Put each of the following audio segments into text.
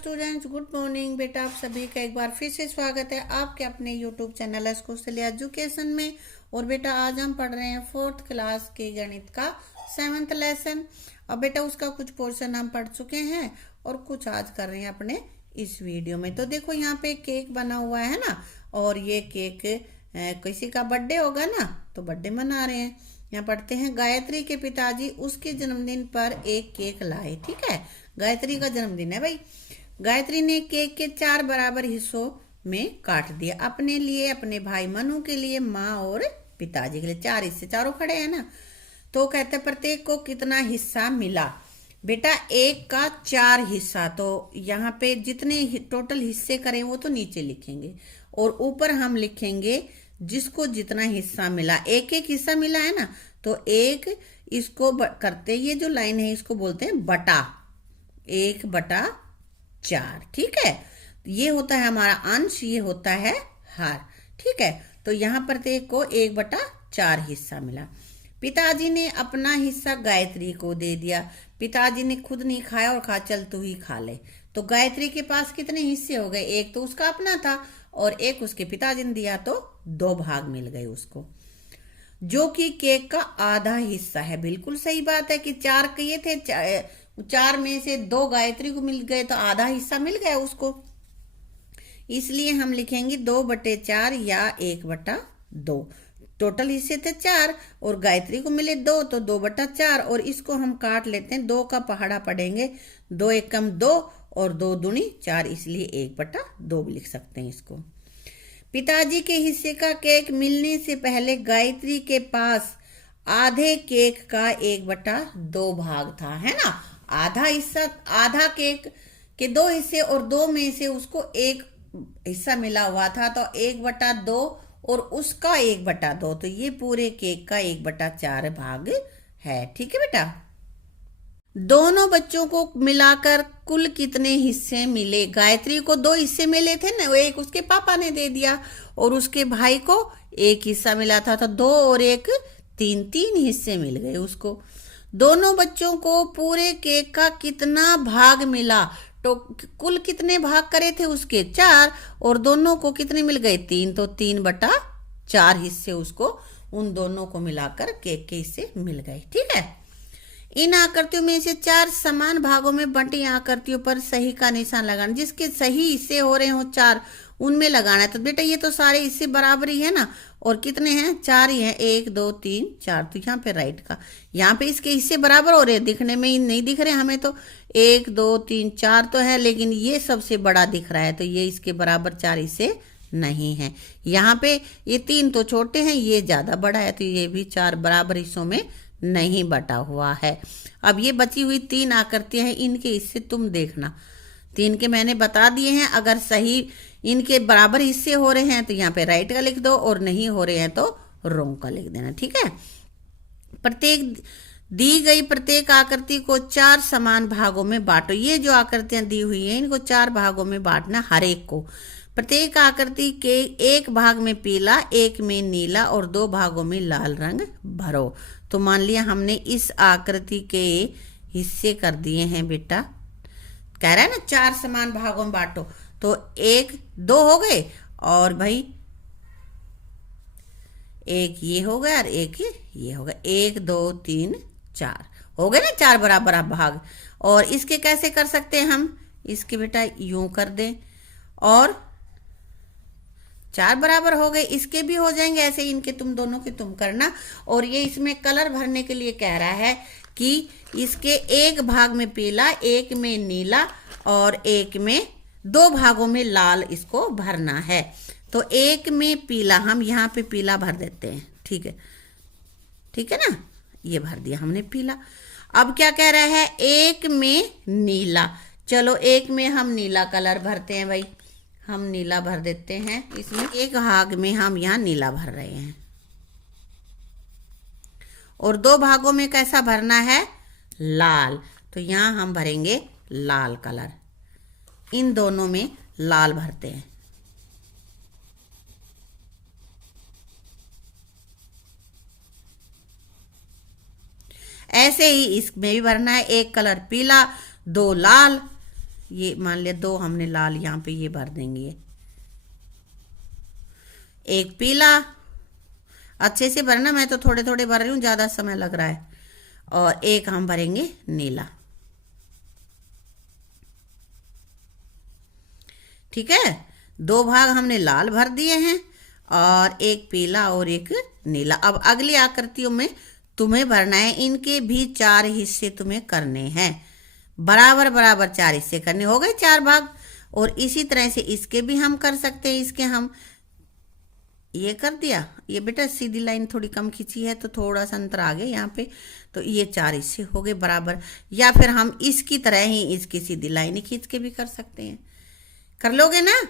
Students, good morning बेटा। आप सभी का एक बार फिर से स्वागत है आपके अपने यूट्यूब चैनल एस्कोस्टली एजुकेशन में। और बेटा आज हम पढ़ रहे हैं 4th क्लास के गणित का 7th लेसन। और बेटा उसका कुछ पोर्शन हम पढ़ चुके हैं और कुछ आज कर रहे हैं अपने इस वीडियो में। तो देखो यहाँ पे केक बना हुआ है ना, और ये केक किसी का बर्थडे होगा ना, तो बर्थडे मना रहे हैं। यहाँ पढ़ते हैं, गायत्री के पिताजी उसके जन्मदिन पर एक केक लाए। ठीक है, गायत्री का जन्मदिन है भाई। गायत्री ने केक के 4 बराबर हिस्सों में काट दिया, अपने लिए, अपने भाई मनु के लिए, माँ और पिताजी के लिए। 4 हिस्से, चारों खड़े हैं ना। तो कहते हैं प्रत्येक को कितना हिस्सा मिला। बेटा एक का 4 हिस्सा, तो यहाँ पे जितने टोटल हिस्से करें वो तो नीचे लिखेंगे और ऊपर हम लिखेंगे जिसको जितना हिस्सा मिला। एक एक हिस्सा मिला है ना, तो एक इसको करते, ये जो लाइन है इसको बोलते हैं बटा, 1/4। ठीक है, ये होता है हमारा अंश, ये होता है हार। ठीक है, तो यहाँ प्रत्येक को 1/4 हिस्सा मिला। पिताजी ने अपना हिस्सा गायत्री को दे दिया। पिताजी ने खुद नहीं खाया और कहा चल तू ही खा ले। तो गायत्री के पास कितने हिस्से हो गए? एक तो उसका अपना था और एक उसके पिताजी ने दिया, तो 2 भाग मिल गए उसको, जो कि केक का आधा हिस्सा है। बिल्कुल सही बात है कि 4 किए थे, 4 में से 2 गायत्री को मिल गए, तो आधा हिस्सा मिल गया उसको। इसलिए हम लिखेंगे 2/4 या 1/2। टोटल हिस्से थे 4 और गायत्री को मिले 2, तो 2/4। और इसको हम काट लेते हैं, 2 का पहाड़ा पढ़ेंगे, 2 एकम 2 और 2 दूनी 4, इसलिए 1/2 लिख सकते हैं इसको। पिताजी के हिस्से का केक मिलने से पहले गायत्री के पास आधे केक का 1/2 भाग था, है ना। आधा हिस्सा, आधा केक के 2 हिस्से और 2 में से उसको 1 हिस्सा मिला हुआ था, तो 1/2 और उसका 1/2, तो ये पूरे केक का 1/4 भाग है। ठीक है बेटा, दोनों बच्चों को मिलाकर कुल कितने हिस्से मिले? गायत्री को 2 हिस्से मिले थे ना, एक उसके पापा ने दे दिया और उसके भाई को 1 हिस्सा मिला था, तो 2 और 1 3 हिस्से मिल गए उसको। दोनों बच्चों को पूरे केक का कितना भाग मिला? तो कुल कितने भाग करे थे उसके? 4, और दोनों को कितने मिल गए? 3, तो 3/4 हिस्से उसको, उन दोनों को मिलाकर केक के हिस्से मिल गए। ठीक है, इन आकृतियों में से 4 समान भागों में बंटी आकृतियों पर सही का निशान लगाना। जिसके सही हिस्से हो रहे हो 4, उनमें लगाना है। तो बेटा ये तो सारे हिस्से बराबर ही है ना, और कितने हैं? 4 ही हैं, 1 2 3 4। तो यहाँ पे राइट का, यहाँ पे इसके हिस्से बराबर हो रहे हैं, दिखने में ही नहीं दिख रहे हमें, तो 1 2 3 4 तो है, लेकिन ये सबसे बड़ा दिख रहा है, तो ये इसके बराबर 4 हिस्से नहीं है। यहाँ पे ये 3 तो छोटे हैं, ये ज्यादा बड़ा है, तो ये भी 4 बराबर हिस्सों में नहीं बटा हुआ है। अब ये बची हुई 3 आकृतियां हैं, इनके हिस्से तुम देखना, 3 के मैंने बता दिए हैं। अगर सही इनके बराबर हिस्से हो रहे हैं तो यहाँ पे राइट का लिख दो, और नहीं हो रहे हैं तो रॉन्ग का लिख देना। ठीक है, प्रत्येक दी गई प्रत्येक आकृति को 4 समान भागों में बांटो। ये जो आकृतियां दी हुई हैं इनको 4 भागों में बांटना, हर एक को। प्रत्येक आकृति के एक भाग में पीला, एक में नीला और 2 भागों में लाल रंग भरो। तो मान लिया हमने इस आकृति के हिस्से कर दिए हैं बेटा, कह रहा है ना 4 समान भागों में बांटो, तो 1 2 हो गए, और भाई एक ये हो गया और एक ये हो गया, 1 2 3 4 हो गए ना, 4 बराबर भाग। और इसके कैसे कर सकते हैं हम? इसके बेटा यूं कर दें और 4 बराबर हो गए, इसके भी हो जाएंगे ऐसे ही, इनके तुम दोनों के तुम करना। और ये इसमें कलर भरने के लिए कह रहा है कि इसके एक भाग में पीला, एक में नीला और एक में 2 भागों में लाल, इसको भरना है। तो एक में पीला, हम यहाँ पे पीला भर देते हैं। ठीक है, ठीक है ना, ये भर दिया हमने पीला। अब क्या कह रहा है? एक में नीला। चलो एक में हम नीला कलर भरते हैं भाई, हम नीला भर देते हैं इसमें। एक भाग में हम यहाँ नीला भर रहे हैं, और 2 भागों में कैसा भरना है? लाल। तो यहाँ हम भरेंगे लाल कलर, इन दोनों में लाल भरते हैं। ऐसे ही इसमें भी भरना है, एक कलर पीला, 2 लाल, ये मान लिया 2 हमने लाल यहाँ पे ये भर देंगे, एक पीला, अच्छे से भरना, मैं तो थोड़े थोड़े भर रही हूँ, ज़्यादा समय लग रहा है, और एक हम भरेंगे नीला। ठीक है, 2 भाग हमने लाल भर दिए हैं और एक पीला और एक नीला। अब अगली आकृतियों में तुम्हें भरना है, इनके भी 4 हिस्से तुम्हें करने हैं, बराबर बराबर 4 हिस्से करने, हो गए 4 भाग। और इसी तरह से इसके भी हम कर सकते हैं, इसके हम ये कर दिया, ये बेटा सीधी लाइन थोड़ी कम खींची है तो थोड़ा सा अंतर आ गया यहाँ पे, तो ये 4 हिस्से हो गए बराबर। या फिर हम इसकी तरह ही इसकी सीधी लाइन खींच के भी कर सकते हैं, कर लोगे ना?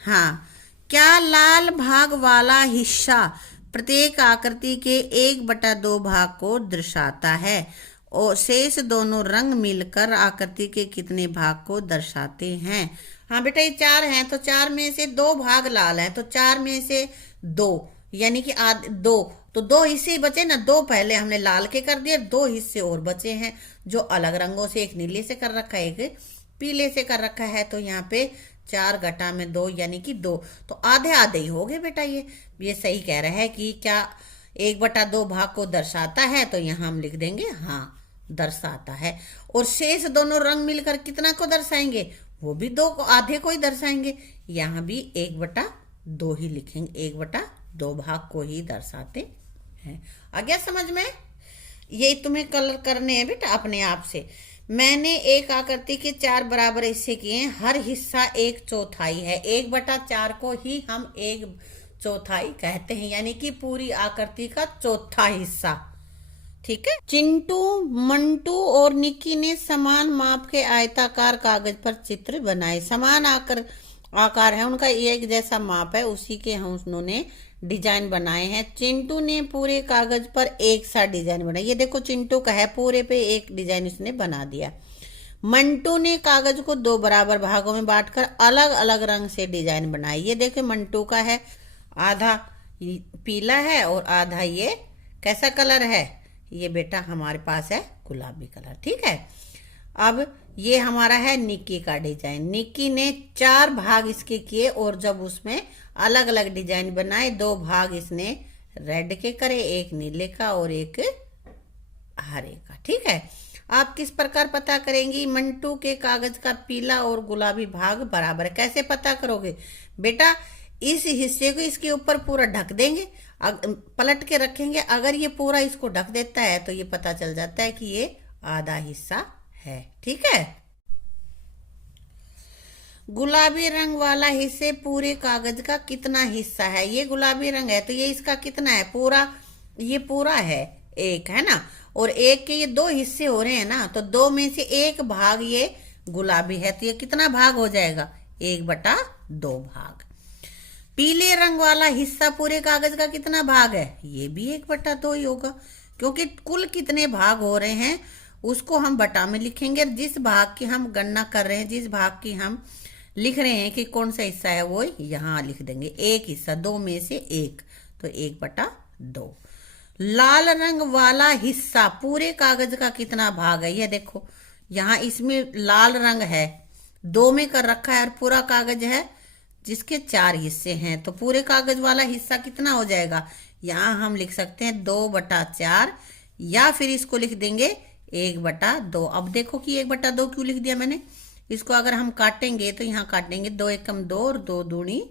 हाँ। क्या लाल भाग वाला हिस्सा प्रत्येक आकृति के 1/2 भाग को दर्शाता है और शेष दोनों रंग मिलकर आकृति के कितने भाग को दर्शाते हैं? हाँ बेटा, ये 4 हैं तो 4 में से 2 भाग लाल हैं, तो 4 में से 2 यानी कि 2, तो 2 हिस्से बचे ना, 2 पहले हमने लाल के कर दिए, 2 हिस्से और बचे हैं जो अलग रंगों से, एक नीले से कर रखा है, एक पीले से कर रखा है। तो यहाँ पे 4 घटा में 2 यानी कि 2, तो आधे आधे ही हो गए बेटा। ये सही कह रहा है कि क्या 1/2 भाग को दर्शाता है, तो यहाँ हम लिख देंगे हाँ दर्शाता है। और शेष दोनों रंग मिलकर कितना को दर्शाएंगे? वो भी 2 को, आधे को ही दर्शाएंगे। यहाँ भी 1/2 ही लिखेंगे, 1/2 भाग को ही दर्शाते हैं। आ गया समझ में? ये तुम्हें कलर करने हैं बेटा अपने आप से। मैंने एक आकृति के 4 बराबर हिस्से किए हैं, हर हिस्सा 1/4 है। 1/4 को ही हम 1/4 कहते हैं, यानी कि पूरी आकृति का चौथा हिस्सा। ठीक है। चिंटू, मंटू और निक्की ने समान माप के आयताकार कागज पर चित्र बनाए। समान आकार है उनका, एक जैसा माप है, उसी के हम उन्होंने डिजाइन बनाए हैं। चिंटू ने पूरे कागज पर एक सा डिजाइन बनाया, ये देखो चिंटू का है, पूरे पे एक डिजाइन उसने बना दिया। मंटू ने कागज को 2 बराबर भागों में बांटकर अलग अलग रंग से डिजाइन बनाई। ये देखो मंटू का है, आधा पीला है और आधा ये कैसा कलर है, ये बेटा हमारे पास है गुलाबी कलर। ठीक है। अब ये हमारा है निक्की का डिजाइन। निक्की ने 4 भाग इसके किए और जब उसमें अलग अलग डिजाइन बनाए, 2 भाग इसने रेड के करे, एक नीले का और एक हरे का। ठीक है। आप किस प्रकार पता करेंगी मंटू के कागज का पीला और गुलाबी भाग बराबर है? कैसे पता करोगे बेटा? इस हिस्से को इसके ऊपर पूरा ढक देंगे, पलट के रखेंगे, अगर ये पूरा इसको ढक देता है तो ये पता चल जाता है कि ये आधा हिस्सा है। ठीक है। गुलाबी रंग वाला हिस्से पूरे कागज का कितना हिस्सा है? ये गुलाबी रंग है तो ये इसका कितना है? पूरा, ये पूरा है 1, है ना, और 1 के ये 2 हिस्से हो रहे हैं ना, तो 2 में से 1 भाग ये गुलाबी है, तो ये कितना भाग हो जाएगा? 1/2 भाग। पीले रंग वाला हिस्सा पूरे कागज का कितना भाग है? ये भी 1/2 ही होगा, क्योंकि कुल कितने भाग हो रहे हैं उसको हम बटा में लिखेंगे। जिस भाग की हम गणना कर रहे हैं, जिस भाग की हम लिख रहे हैं कि कौन सा हिस्सा है, वो यहाँ लिख देंगे। 1 हिस्सा, 2 में से 1, तो 1/2। लाल रंग वाला हिस्सा पूरे कागज का कितना भाग है? ये देखो यहाँ इसमें लाल रंग है, 2 में कर रखा है और पूरा कागज है जिसके 4 हिस्से हैं, तो पूरे कागज वाला हिस्सा कितना हो जाएगा? यहाँ हम लिख सकते हैं 2/4, या फिर इसको लिख देंगे 1/2। अब देखो कि 1/2 क्यों लिख दिया मैंने? इसको अगर हम काटेंगे तो यहाँ काटेंगे 2 एकम 2 और 2 दूनी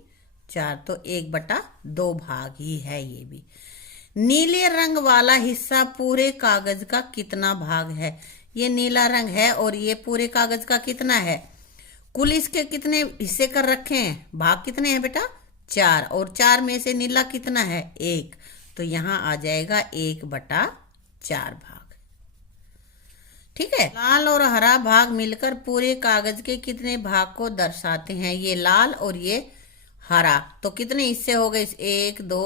4, तो 1/2 भाग ही है ये भी। नीले रंग वाला हिस्सा पूरे कागज का कितना भाग है? ये नीला रंग है और ये पूरे कागज का कितना है? कुल इसके कितने हिस्से कर रखे हैं? भाग कितने हैं बेटा? 4, और 4 में से नीला कितना है? 1, तो यहाँ आ जाएगा 1/4 भाग। ठीक है। लाल और हरा भाग मिलकर पूरे कागज के कितने भाग को दर्शाते हैं? ये लाल और ये हरा, तो कितने हिस्से हो गए? 1 2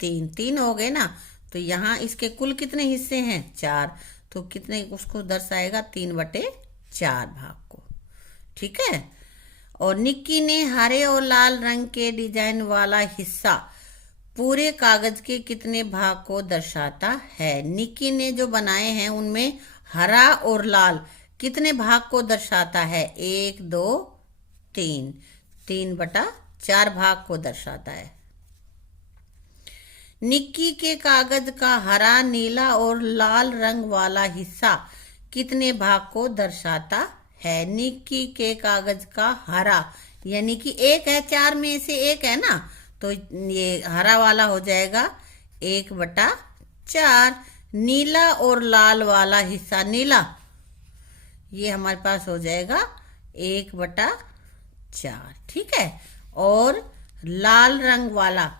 3, 3 हो गए ना, तो यहाँ इसके कुल कितने हिस्से हैं? 4, तो कितने उसको दर्शाएगा? 3/4 भाग को। ठीक है। और निक्की ने हरे और लाल रंग के डिजाइन वाला हिस्सा पूरे कागज के कितने भाग को दर्शाता है? निक्की ने जो बनाए हैं उनमें हरा और लाल कितने भाग को दर्शाता है? 1 2 3, 3/4 भाग को दर्शाता है। निक्की के कागज का हरा, नीला और लाल रंग वाला हिस्सा कितने भाग को दर्शाता है? निक्की के कागज का हरा यानी कि एक है, 4 में से एक है ना, तो ये हरा वाला हो जाएगा 1/4। नीला और लाल वाला हिस्सा, नीला, ये हमारे पास हो जाएगा 1/4, ठीक है। और लाल रंग वाला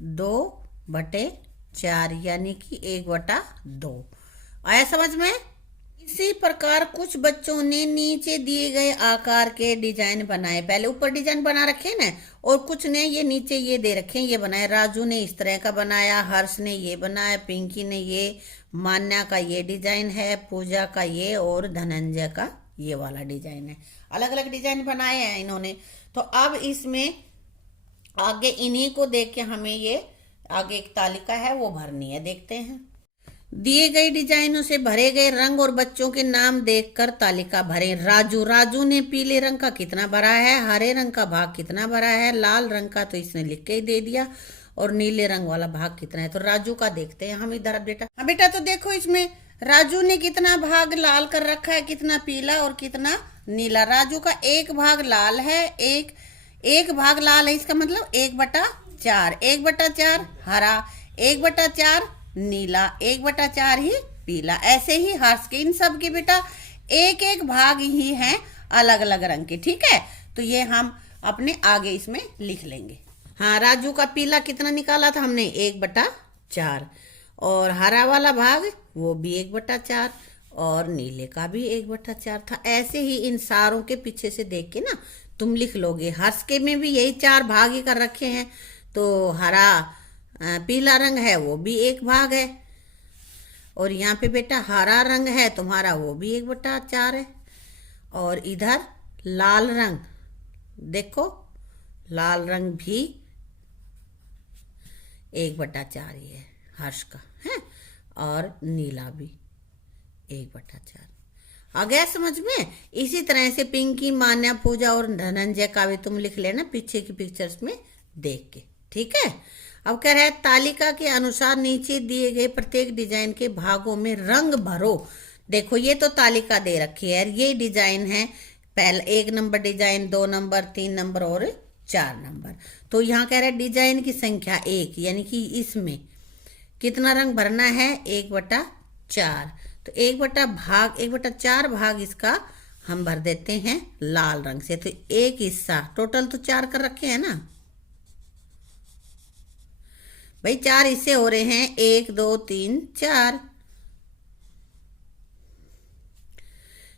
2/4 यानी कि 1/2। आया समझ में? इसी प्रकार कुछ बच्चों ने नीचे दिए गए आकार के डिजाइन बनाए। पहले ऊपर डिजाइन बना रखे ना, और कुछ ने ये नीचे ये दे रखे हैं, ये बनाए। राजू ने इस तरह का बनाया, हर्ष ने ये बनाया, पिंकी ने ये, मान्या का ये डिजाइन है, पूजा का ये, और धनंजय का ये वाला डिजाइन है। अलग अलग डिजाइन बनाए हैं इन्होंने। तो अब इसमें आगे इन्हीं को देख के हमें ये आगे एक तालिका है वो भरनी है। देखते हैं। दिए गए डिजाइनों से भरे गए रंग और बच्चों के नाम देखकर तालिका भरें। राजू ने पीले रंग का कितना भरा है, हरे रंग का भाग कितना भरा है, लाल रंग का तो इसने लिख के ही दे दिया, और नीले रंग वाला भाग कितना है। तो राजू का देखते हैं हम इधर। बेटा हाँ बेटा, तो देखो इसमें राजू ने कितना भाग लाल कर रखा है, कितना पीला और कितना नीला। राजू का एक भाग लाल है, एक भाग लाल है, इसका मतलब 1/4, 1/4 हरा, 1/4 नीला, 1/4 ही पीला। ऐसे ही हर्ष के, इन सब के बेटा एक एक भाग ही हैं अलग अलग रंग के, ठीक है। तो ये हम अपने आगे इसमें लिख लेंगे। हाँ, राजू का पीला कितना निकाला था हमने? 1/4, और हरा वाला भाग वो भी 1/4, और नीले का भी 1/4 था। ऐसे ही इन सारों के पीछे से देख के ना तुम लिख लोगे। हर्ष के में भी यही 4 भाग ही कर रखे हैं, तो हरा पीला रंग है वो भी 1 भाग है, और यहाँ पे बेटा हरा रंग है तुम्हारा वो भी 1/4 है, और इधर लाल रंग देखो, लाल रंग भी 1/4 ही है हर्ष का है, और नीला भी 1/4। आ गया समझ में? इसी तरह से पिंकी, मान्या, पूजा और धनंजय का भी तुम लिख लेना पीछे की पिक्चर्स में देख के, ठीक है। अब कह रहा है तालिका के अनुसार नीचे दिए गए प्रत्येक डिजाइन के भागों में रंग भरो। देखो ये तो तालिका दे रखी है, ये डिजाइन है, पहला 1 नंबर डिजाइन, 2 नंबर, 3 नंबर और 4 नंबर। तो यहाँ कह रहा है डिजाइन की संख्या 1, यानी कि इसमें कितना रंग भरना है? 1/4। तो 1/4 भाग इसका हम भर देते हैं लाल रंग से। तो एक हिस्सा, टोटल तो 4 कर रखे हैं ना भाई, 4 हिस्से हो रहे हैं, 1 2 3 4,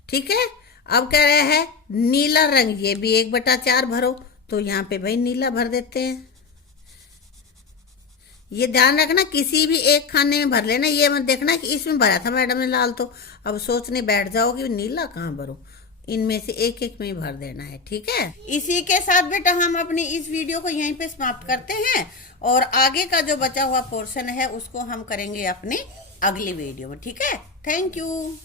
ठीक है। अब कह रहा है नीला रंग, ये भी 1/4 भरो। तो यहाँ पे भाई नीला भर देते हैं। ये ध्यान रखना किसी भी एक खाने में भर लेना, ये मत देखना कि इसमें भरा था मैडम ने लाल, तो अब सोचने बैठ जाओगे नीला कहाँ भरो। इनमें से एक एक में भर देना है, ठीक है। इसी के साथ बेटा हम अपनी इस वीडियो को यहीं पे समाप्त करते हैं, और आगे का जो बचा हुआ पोर्शन है उसको हम करेंगे अपने अगली वीडियो में, ठीक है। Thank you.